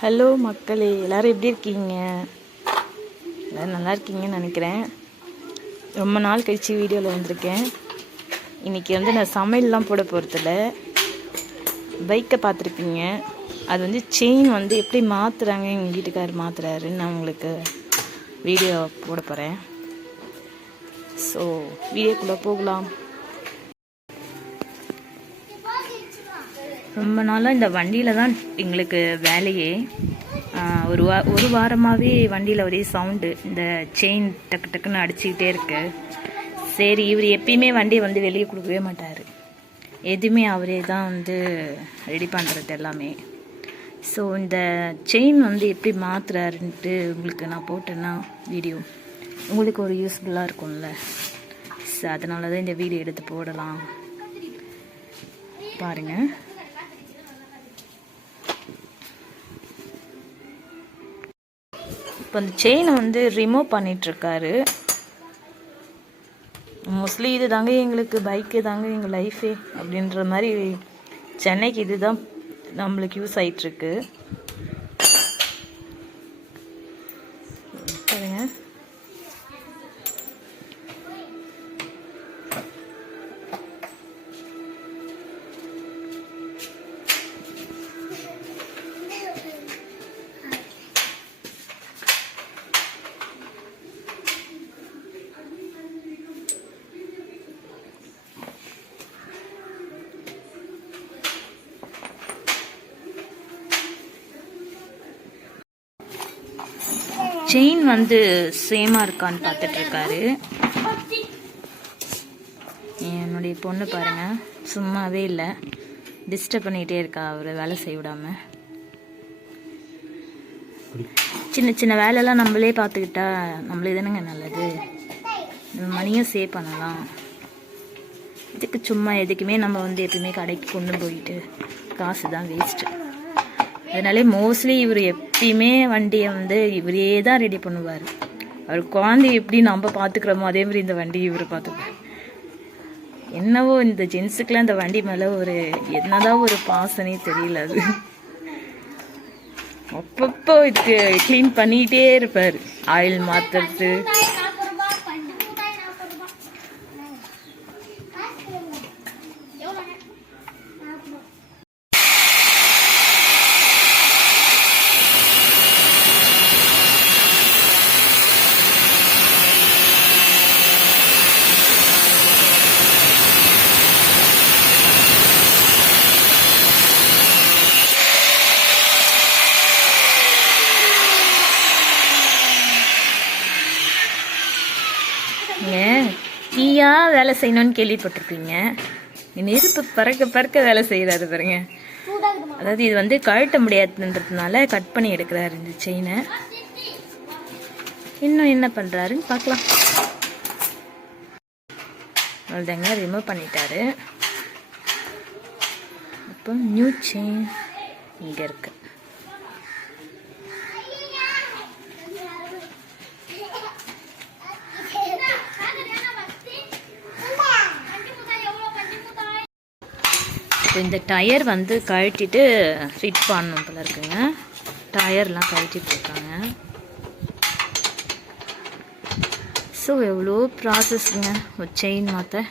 Hello மக்களே, எல்லோரும் எப்படி இருக்கீங்க? எல்லோரும் நல்லா இருக்கீங்கன்னு நினைக்கிறேன். ரொம்ப நாள் கழிச்சு வீடியோவில் வந்திருக்கேன். இன்றைக்கி நான் சமையல்லாம் போட போகிறதில்ல. பைக்கை பார்த்துருப்பீங்க. அது செயின் எப்படி மாற்றுறாங்க, எங்கள் வீட்டுக்காரர் மாற்றுறாருன்னு நான் உங்களுக்கு வீடியோ போட போகிறேன். ஸோ வீடியோக்குள்ளே போகலாம். ரொம்ப நாளாக இந்த வண்டியில் தான் எங்களுக்கு வேலையே. ஒரு வாரமாகவே வண்டியில் ஒரே சவுண்டு, இந்த செயின் டக்கு டக்குன்னு அடிச்சுக்கிட்டே இருக்கு. சரி, இவர் எப்பயுமே வண்டியை வெளியே கொடுக்கவே மாட்டார். எதுவுமே அவரே தான் ரெடி பண்ணுறது எல்லாமே. ஸோ இந்த செயின் எப்படி மாற்றுறாருன்ட்டு உங்களுக்கு நான் போட்டேன்னா வீடியோ உங்களுக்கு ஒரு யூஸ்ஃபுல்லாக இருக்கும்ல. ஸோ அதனால தான் இந்த வீடியோ எடுத்து போடலாம். பாருங்கள். இப்போ அந்த செயினை ரிமூவ் பண்ணிகிட்ருக்காரு. மோஸ்ட்லி இது தாங்க எங்களுக்கு பைக்கு தாங்க எங்கள் லைஃபே அப்படின்ற மாதிரி சென்னைக்கு இது தான் நம்மளுக்கு யூஸ் ஆகிட்டுருக்கு. பாருங்க. செயின் சேமாக இருக்கான்னு பார்த்துட்ருக்காரு. என்னுடைய பொண்ணு பாருங்கள், சும்மாவே இல்லை, டிஸ்டர்ப் பண்ணிகிட்டே இருக்கா அவரை வேலை செய்ய விடாமல். சின்ன சின்ன வேலையெல்லாம் நம்மளே பார்த்துக்கிட்டா நம்மளே தானேங்க நல்லது. மணியும் சேவ் பண்ணலாம். இதுக்கு சும்மா எதுக்குமே நம்ம எப்பயுமே கடைக்கு கொண்டு போயிட்டு காசு தான் வேஸ்ட்டு. அதனாலே மோஸ்ட்லி இவர் எப்பயுமே வண்டியை இவரே தான் ரெடி பண்ணுவார். அவர் குழந்தை எப்படி நம்ம பார்த்துக்கிறோமோ அதே மாதிரி இந்த வண்டி இவர் பார்த்துப்பார். என்னவோ இந்த ஜென்ஸுக்கெலாம் இந்த வண்டி மேலே என்னதான் ஒரு பாசனே தெரியல. அது அப்பப்போ இதுக்கு க்ளீன் பண்ணிகிட்டே இருப்பார். ஆயில் மாற்றுறது, தீயா வேலை செய்யணும்னு கேள்விப்பட்டிருப்பீங்க. நெருப்பு பறக்க பறக்க வேலை செய்கிறாரு பாருங்க. அதாவது இது கழட்ட முடியாதுன்றதுனால கட் பண்ணி எடுக்கிறாரு இந்த செயினை. இன்னும் என்ன பண்ணுறாருன்னு பார்க்கலாம். அவ்வளோதாங்க, ரிமூவ் பண்ணிட்டாரு. அப்போ நியூ செயின் இங்கே இருக்கு. இந்த டயர் கழட்டிட்டு ஃபிட் பண்ணணும் போல இருக்குங்க. டயர்லாம் கழட்டிட்டு இருக்காங்க. ஸோ எவ்வளோ ப்ராசஸ்ங்க ஒரு செயின் மாற்ற.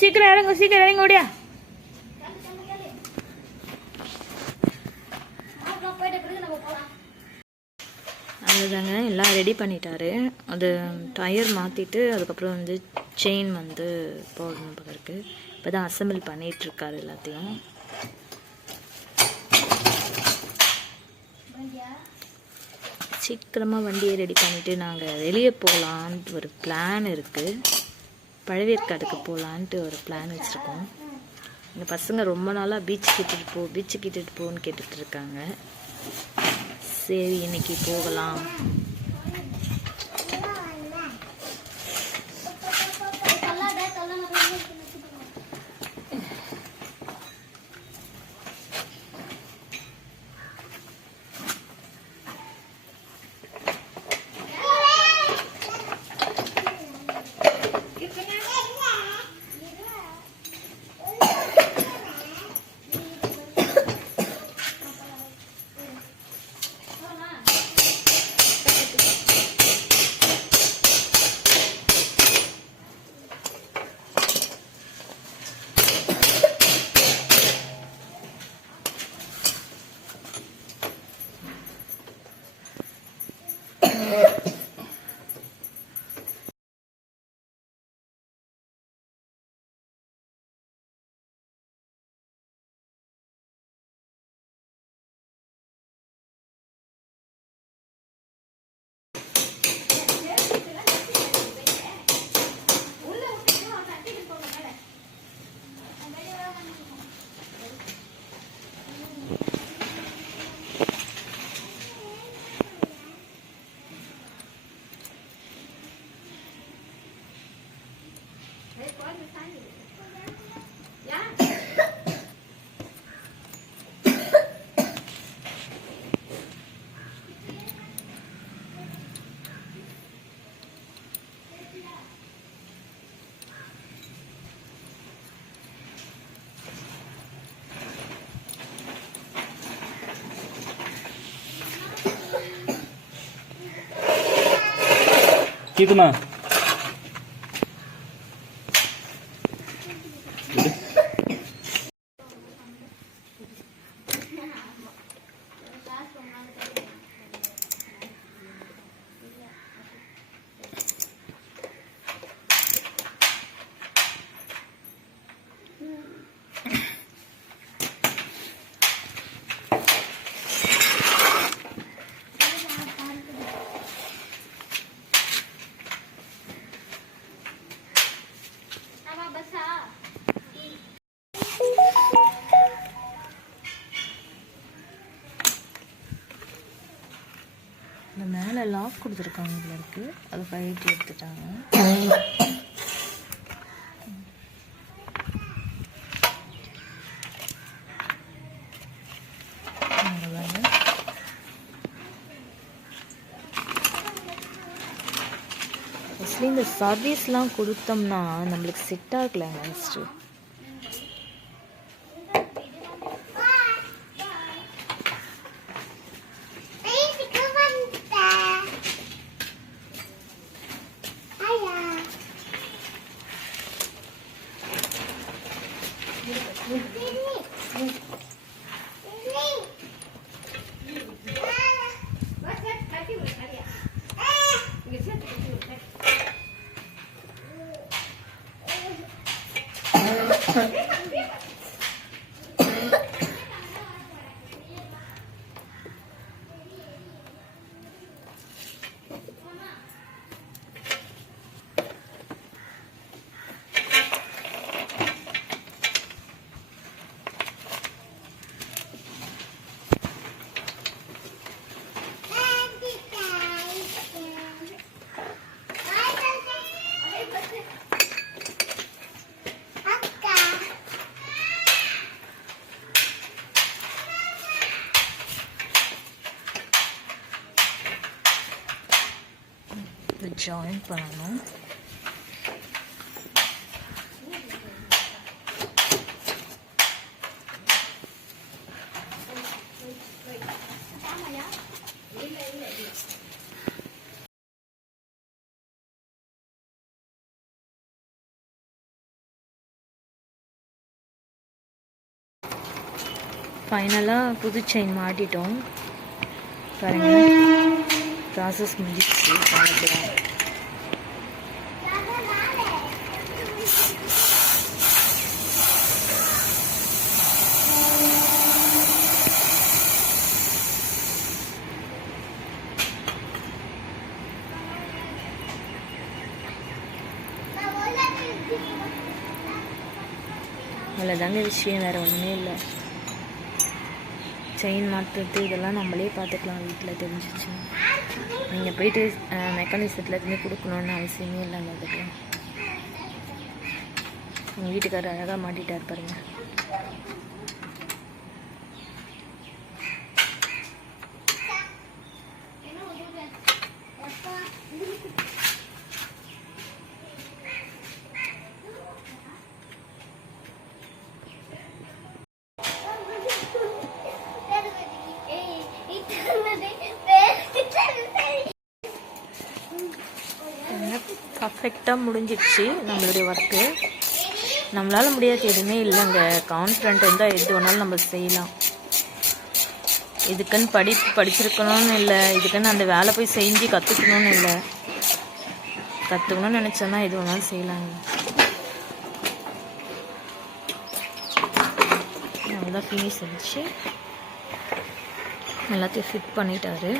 சீக்கிரம் இறங்க, சீக்கிரம் இறங்க ஓடியா. அதுதாங்க எல்லாம் ரெடி பண்ணிட்டாரு. அது டயர் மாற்றிட்டு அதுக்கப்புறம் வந்து செயின் வந்து போடணும் போல இருக்கு. இப்போ தான் அசம்பிள் பண்ணிகிட்ருக்காரு எல்லாத்தையும். சீக்கிரமாக வண்டியை ரெடி பண்ணிவிட்டு நாங்கள் வெளியே போகலான்ட்டு ஒரு பிளான் இருக்குது. பழவேற்காடுக்கு போகலான்ட்டு ஒரு பிளான் வச்சுருக்கோம். இந்த பசங்க ரொம்ப நாளாக பீச்சுக்கு இட்டுட்டு போன்னு கேட்டுட்ருக்காங்க. சரி இன்னைக்கு போகலாம். கீதுமா இந்த மேலே லாக் கொடுத்துருக்காங்க இதில் இருக்குது. அதை கழட்டி எடுத்துட்டாங்க. ஃபஸ்ட்லி இந்த சர்வீஸ்லாம் கொடுத்தோம்னா நம்மளுக்கு செட் ஆகலைங்க. ஃபஸ்ட்டு ஜாயின் பண்ணணும். ஃபைனலாக புது செயின் மாட்டிட்டோம் பாருங்க. ப்ராசஸ் முடிஞ்சிச்சு. பார்க்கலாம். அவ்வளோதாங்க விஷயம், வேறு ஒன்றுமே இல்லை. செயின் மாற்றுறது இதெல்லாம் நம்மளே பார்த்துக்கலாம் வீட்டில் தெரிஞ்சிச்சு. நீங்கள் போயிட்டு மெக்கானிசத்தில் எதுவுமே கொடுக்கணுன்னு அவசியமே இல்லைங்க. அதுக்கு எங்கள் வீட்டுக்காரர் அழகாக மாட்டிட்டார் பாருங்க. பர்ஃபெக்டாக முடிஞ்சிடுச்சு நம்மளுடைய ஒர்க்கு. நம்மளால் முடியாது எதுவுமே இல்லைங்க. கான்ஃபிடென்ட் இருந்தால் எது வேணாலும் நம்ம செய்யலாம். இதுக்குன்னு படிச்சிருக்கணும்னு இல்லை, இதுக்குன்னு அந்த வேலை போய் செஞ்சு கற்றுக்கணும்னு இல்லை. கற்றுக்கணும்னு நினச்சோன்னா எது வேணாலும் செய்யலாங்க. அவ்வளோதான், ஃபினிஷ் இருந்துச்சு. எல்லாத்தையும் ஃபிட் பண்ணிட்டாரு.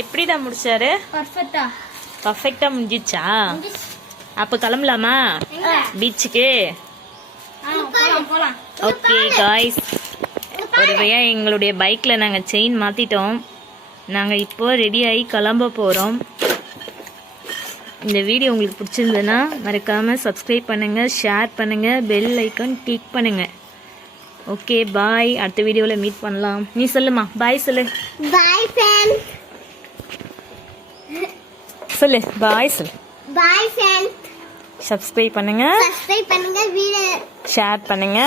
எப்படிடா முடிச்சாரு? பர்ஃபெக்டா முடிஞ்சிச்சா? அப்ப கிளம்பலாமா பீச்சுக்கு? ஓகே காய்ஸ், ஒரு வழியா எங்களுடைய பைக்ல நாங்க செயின் மாத்திட்டோம். நாங்க இப்போ ரெடி ஆகி கிளம்ப போறோம். இந்த வீடியோ உங்களுக்கு பிடிச்சிருந்ததுன்னா மறக்காம சப்ஸ்கிரைப் பண்ணுங்க, ஷேர் பண்ணுங்க, பெல் ஐக்கான் கிளிக் பண்ணுங்க. ஓகே பாய், அடுத்த வீடியோல மீட் பண்ணலாம். நீ சொல்லுமா, பாய் சொல்லு. Bye friends. சொல்லு பாய் சொல்லு. Bye friends. சப்ஸ்கிரைப் பண்ணுங்க, வீடியோ ஷேர் பண்ணுங்க.